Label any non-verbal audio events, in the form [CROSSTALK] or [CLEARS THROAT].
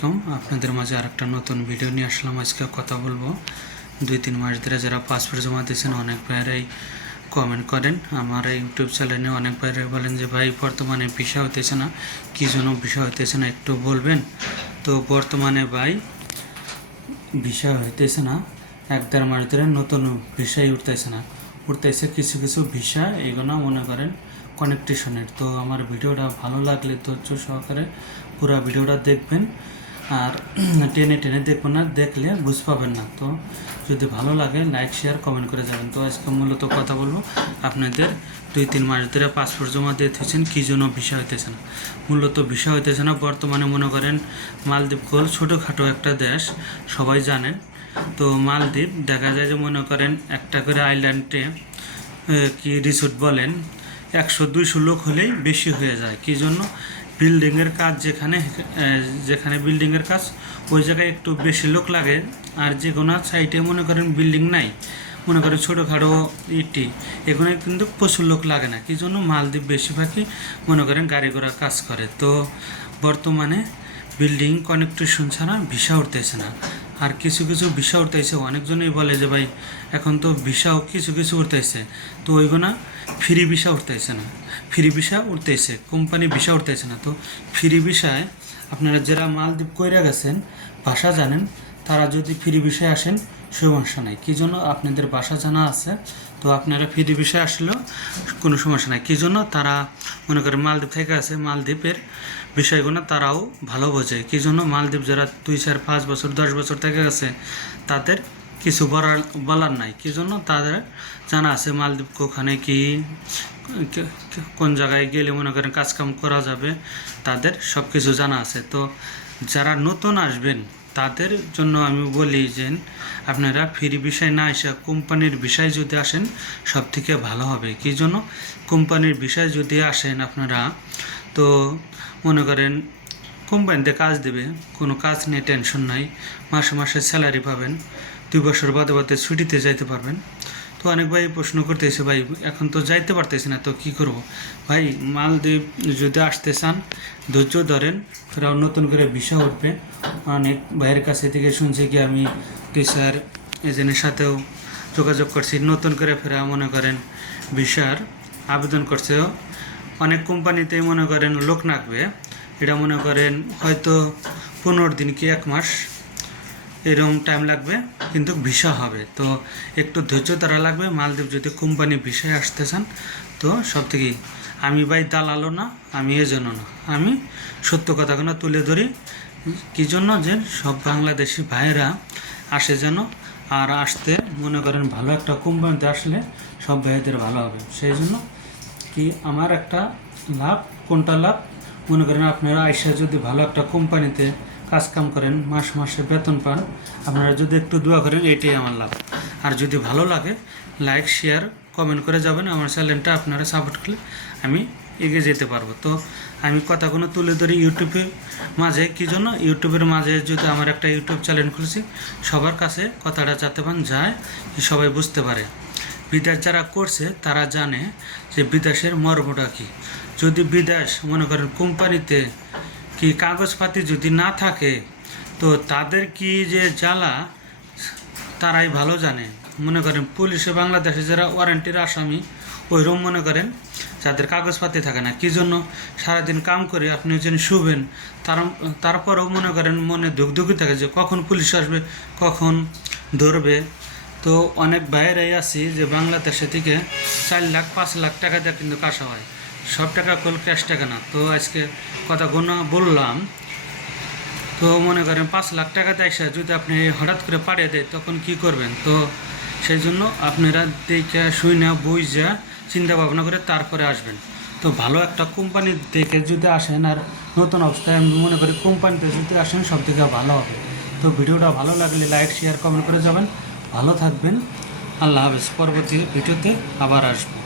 আলাইকুম। আপনাদের মাঝে আরেকটা নতুন ভিডিও নিয়ে আসলাম। আজকে কথা বলব। দুই তিন মাস ধরে যারা পাসপোর্ট জমা দিয়েছেন, অনেক ভাইরাই কমেন্ট করেন। আমার এই ইউটিউব চ্যানেলে অনেক ভাইরাই বলেন যে, ভাই, বর্তমানে ভিসা হতেছে না। কী জন্য ভিসা হতেছে না? একটু বলবেন? তো বর্তমানে ভাই ভিসা হইতেছে না। এক দেড় মাস ধরে নতুন ভিসাই উঠতেছে না। উঠতেছে কিছু কিছু ভিসা এগুলো মনে করেন কানেকটেশনের তো আমার ভিডিওটা ভালো লাগলে ধৈর্য সহকারে পুরো ভিডিওটা দেখবেন। আর [CLEARS THROAT] টেনে টেনে দেখবেন না, দেখলে বুঝ পাবেন না। তো যদি ভালো লাগে লাইক শেয়ার কমেন্ট করে যাবেন। তো আজকে মূলত কথা বলব আপনাদের দুই তিন মাস ধরে পাসপোর্ট জমা দিতেছেন কী জন্য ভিসা হইতেছে না? মূলত ভিসা হইতেছে না, বর্তমানে মনে করেন মালদ্বীপ হল ছোটোখাটো একটা দেশ, সবাই জানেন তো মালদ্বীপ দেখা যায় যে মনে করেন একটা করে আইল্যান্ডে কি রিসোর্ট বলেন, একশো দুইশো লোক হলেই বেশি হয়ে যায়। কী জন্য? বিল্ডিংয়ের কাজ যেখানে যেখানে বিল্ডিংয়ের কাজ, ওই জায়গায় একটু বেশি লোক লাগে। আর যে কোনো সাইডে মনে করেন বিল্ডিং নাই, মনে করেন ছোটোখাটো ইটি, এখানে কিন্তু প্রচুর লোক লাগে না। কি জন্য? মালদ্বীপ বেশিরভাগই মনে করেন গাড়ি ঘোড়া কাজ করে। তো বর্তমানে বিল্ডিং কানেকটেশন ছাড়া ভিসা উঠতেছে না। আর কিছু কিছু ভিসা উঠতেছে অনেকজনই বলে যে, ভাই, এখন তো ভিসা কিছু কিছু উঠতেছে তো ওইগুলো ফ্রি ভিসা উঠতেছে না। ফ্রি ভিসা উঠতেছে কোম্পানি ভিসা উঠতেছে না। তো ফ্রি ভিসায় আপনারা যারা মালদ্বীপ কইরা গেছেন, ভাষা জানেন, তারা যদি ফ্রি ভিসায় আসেন সমস্যা নাই। কী জন্য আপনাদের বাসা জানা আছে? তো আপনারা ফ্রি ভিসায় আসলেও কোনো সমস্যা নাই। কী জন্য তারা, মনে করেন মালদ্বীপ থেকে আছে, মালদ্বীপের বিষয়গুলো তারাও ভালো বোঝে। কী জন্য মালদ্বীপ যারা দুই চার পাঁচ বছর, দশ বছর থেকে গেছে, তাদের কিছু বলার বলার নাই। কী জন্য তাদের জানা আছে মালদ্বীপ ওখানে কে- কোন জায়গায় গেলে মনে করেন কাজকাম করা যাবে, তাদের সব কিছু জানা আছে। তো যারা নতুন আসবেন তাদের জন্য আমি বলি যে, আপনারা ফ্রি বিষয় না এসে কোম্পানির বিষয় যদি আসেন সব থেকে ভালো হবে। কী জন্য? কোম্পানির বিষয় যদি আসেন আপনারা, তো মনে করেন কোম্পানিতে কাজ দেবে, কোনো কাজ নিয়ে টেনশন নাই, মাসে মাসে স্যালারি পাবেন, দুই বছর বাদে বাদে ছুটিতে যাইতে পারবেন। তো অনেক ভাই প্রশ্ন করতেছে, ভাই, এখন তো যাইতে পারতেছি না, তো কি করব? ভাই, মালদ্বীপ যদি আসতে চান, ধৈর্য ধরেন ফেরাও নতুন করে ভিসা উঠবে অনেক ভাইয়ের কাছে থেকে শুনছি কি আমি টিচার এজেন্টের সাথেও যোগাযোগ করছি, নতুন করে ফেরা মনে করেন ভিসার আবেদন করছে। অনেক কোম্পানিতেই মনে করেন লোক নাকবে, এটা মনে করেন হয়তো পনেরো দিন কি এক মাস এরকম টাইম লাগবে, কিন্তু ভিসা হবে। তো একটু ধৈর্য তারা লাগবে, মালদ্বীপ যদি কোম্পানি ভিসায় আসতে চান, তো সব থেকেই আমি ভাই দালালও না, আমি এজন্য না। আমি সত্য কথাগুলো তুলে ধরি কী জন্য যে সব বাংলাদেশি ভাইয়েরা আসে যেন আর আসতে মনে করেন ভালো একটা কোম্পানিতে আসলে সব ভাইদের ভালো হবে। সেই জন্য কি আমার একটা লাভ, কোনটা লাভ? মনে করেন আপনারা আইসা যদি ভালো একটা কোম্পানিতে কাজ কাম করেন, মাস মাসে বেতন পান, আপনারা যদি একটু দোয়া করেন, এটাই আমার লাভ। আর যদি ভালো লাগে লাইক শেয়ার কমেন্ট করে যাবেন, আমার চ্যানেলটা আপনারা সাপোর্ট করলে আমি এগিয়ে যেতে পারব। তো আমি কথাগুলো তুলে ধরি ইউটিউবে মাঝে। কী জন্য? ইউটিউবের মাঝে যদি আমার একটা ইউটিউব চ্যানেল খুলেছি, সবার কাছে কথাটা যাতে পান যায় সবাই বুঝতে পারে। বিদেশ যারা করছে, তারা জানে যে বিদেশের মর্মটা কী। যদি বিদেশ, মনে করেন কোম্পানিতে কি কাগজপাতি যদি না থাকে, তো তাদের কি যে জ্বালা, তারাই ভালো জানে। মনে করেন পুলিশে বাংলাদেশে যারা ওয়ারেন্টির আসামি ওইরকম মনে করেন, যাদের কাগজপাতি থাকে না, কী জন্য সারাদিন কাম করে আপনি যেন শুবেন? তার, তারপরেও মনে করেন মনে ধুকধুকি থাকে যে কখন পুলিশ আসবে, কখন ধরবে? তো অনেক বাইরেই আছি যে বাংলাদেশে থেকে চার লাখ, পাঁচ লাখ টাকা দিয়ে কিন্তু কাশা হয়। সব টাকা কল ক্যাশ টাকা না। তো আজকে কথা গোনা বললাম, তো মনে করেন পাঁচ লাখ টাকা দেয় যদি আপনি হঠাৎ করে পাঠিয়ে দেয়, তখন কি করবেন? তো সেই জন্য আপনারা দেখে শুই না বই যা চিন্তা ভাবনা করে তারপরে আসবেন। তো ভালো একটা কোম্পানি দেখে যদি আসেন আর নতুন অবস্থায়, আমি মনে করি কোম্পানিতে যদি আসেন সব থেকে ভালো হবে। তো ভিডিওটা ভালো লাগলে লাইক শেয়ার কমেন্ট করে যাবেন। ভালো থাকবেন। আল্লাহ হাফেজ। পরবর্তী ভিডিওতে আবার আসব।